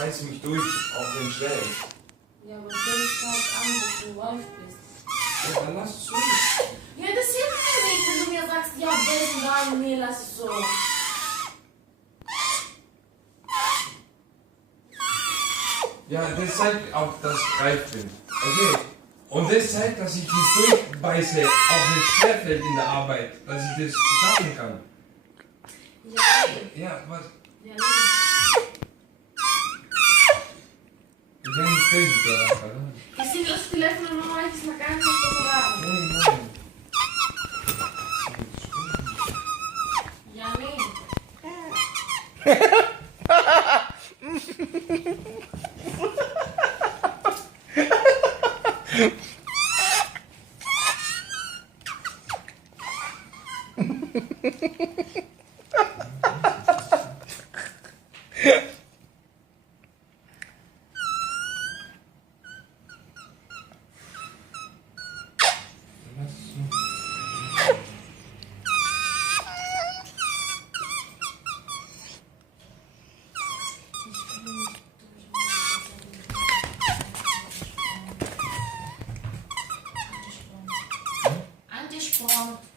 reiß mich durch, auch wenn es schwer ist. Ja, aber fängst halt an, dass du reif bist. Ja, dann lass es so. Ja, das hilft mir nicht, wenn du mir sagst, ja, Besen, nein, nee, lass es so. Ja, das zeigt auch, dass ich reif bin. Okay. Und das zeigt, dass ich mich durchbeiße, auch wenn es schwerfällt in der Arbeit, dass ich das schaffen kann. Ja, nee. Ja, was? Ja, nee. Ich bin nicht crazy danach, oder? Que si los teléfonos no hay que sacar los aparados. Nein, nein. Ya, nee. Lass es so. Antisporn.